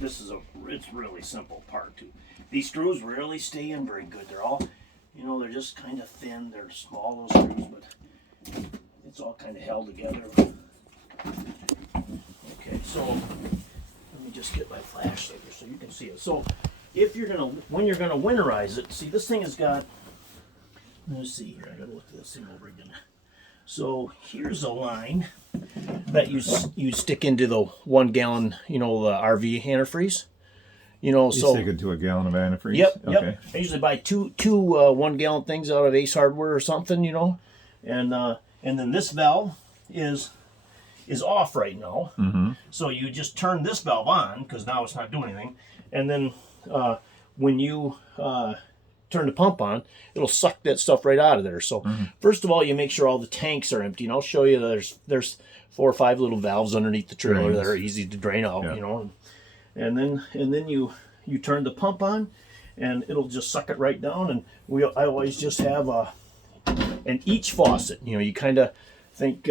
it's really simple part too. These screws really stay in very good. They're all, they're just kind of thin. They're small, those screws, but it's all kind of held together. Okay, so let me just get my flashlight here so you can see it. So when you're gonna winterize it, see this thing has got, let's see here, I gotta look this thing over again. So here's a line that you stick into the 1 gallon, the RV antifreeze. You stick it to a gallon of antifreeze? Yep, okay. Yep. I usually buy two 1 gallon things out of Ace Hardware or something, and then this valve is off right now. Mm-hmm. So you just turn this valve on because now it's not doing anything, and then when you turn the pump on, it'll suck that stuff right out of there. So first of all, you make sure all the tanks are empty, and I'll show you that there's 4 or 5 little valves underneath the trailer that are easy to drain out, and then you turn the pump on, and it'll just suck it right down. And I always just have and each faucet, you kind of think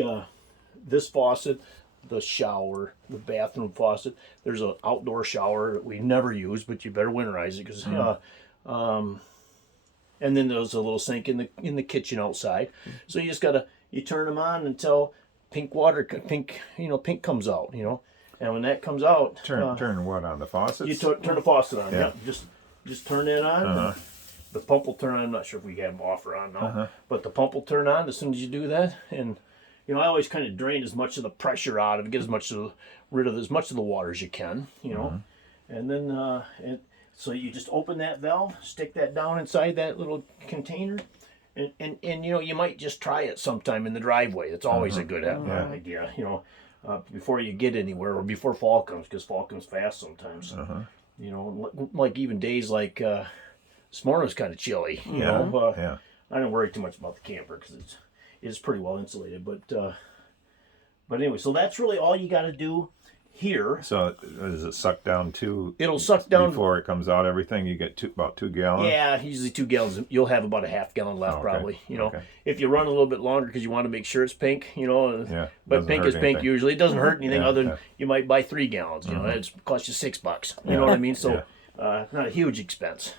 this faucet, the shower, the bathroom faucet. There's an outdoor shower that we never use, but you better winterize it because. And then there's a little sink in the kitchen outside. So you just you turn them on until pink comes out, And when that comes out, turn what on the faucets? You turn the faucet on. Yeah. Just turn it on. The pump will turn on. I'm not sure if we have them off or on now, but the pump will turn on as soon as you do that. And I always kind of drain as much of the pressure out of it, get rid of as much of the water as you can, And then so you just open that valve, stick that down inside that little container, and you might just try it sometime in the driveway. That's always a good idea, before you get anywhere or before fall comes, because fall comes fast sometimes. Like even days like this morning was kind of chilly. I don't worry too much about the camper because it's pretty well insulated. But anyway, so that's really all you got to do here. So does it suck down too? It'll suck down before it comes out. Everything you get about 2 gallons. Yeah, usually 2 gallons. You'll have about a half gallon left probably. If you run a little bit longer because you want to make sure it's pink. But pink is pink usually. It doesn't hurt anything other than you might buy 3 gallons. It costs you $6. You know what I mean? So not a huge expense.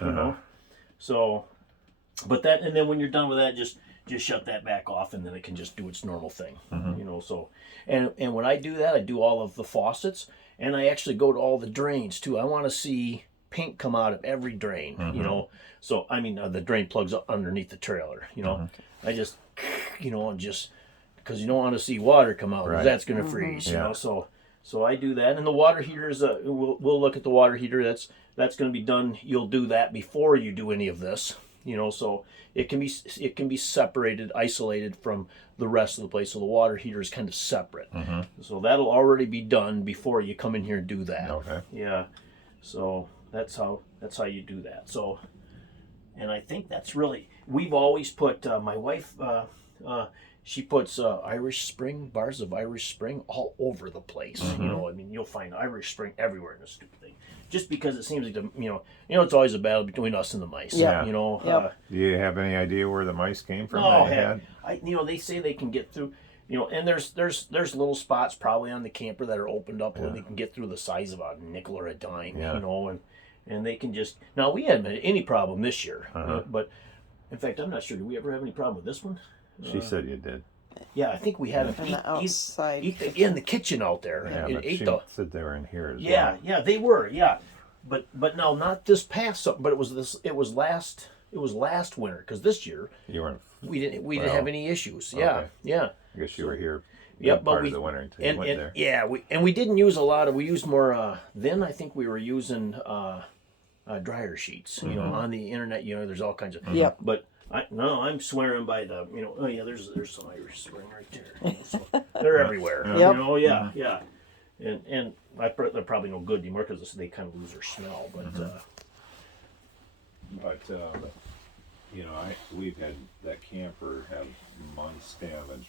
So, but that, and then when you're done with that, just shut that back off, and then it can just do its normal thing. So, and when I do that, I do all of the faucets, and I actually go to all the drains too. I want to see paint come out of every drain. So I mean the drain plugs up underneath the trailer. I just and just because you don't want to see water come out, 'cause that's going to freeze. So I do that, and the water heaters. We'll look at the water heater. That's going to be done. You'll do that before you do any of this. So it can be separated, isolated from the rest of the place. So the water heater is kind of separate. So that'll already be done before you come in here and do that. Okay. Yeah. So that's how you do that. So, and I think that's really, we've always put my wife. She puts Irish Spring, bars of Irish Spring all over the place. I mean, you'll find Irish Spring everywhere in this stupid thing. Just because it seems like it's always a battle between us and the mice. Yeah. Do you have any idea where the mice came from? They say they can get through. And there's little spots probably on the camper that are opened up where they can get through the size of a nickel or a dime. And they can just. Now we haven't had any problem this year, but in fact, I'm not sure. Do we ever have any problem with this one? She said you did. Yeah, I think we had them in the kitchen out there. Yeah, but she said they were in here as well. Yeah, they were. Yeah, but no, not this past summer. But it was this. It was last winter because this year we didn't have any issues. Yeah. I guess you were here. Yep, part of the winter until you went there. Yeah, we didn't use a lot of. We used more. Then I think we were using dryer sheets. On the internet. There's all kinds of. Yep. But. I'm swearing by the, there's some Irish Spring right there. So they're everywhere. Yep. Yeah. And they're probably no good anymore because they kind of lose their smell. But we've had that camper have months damage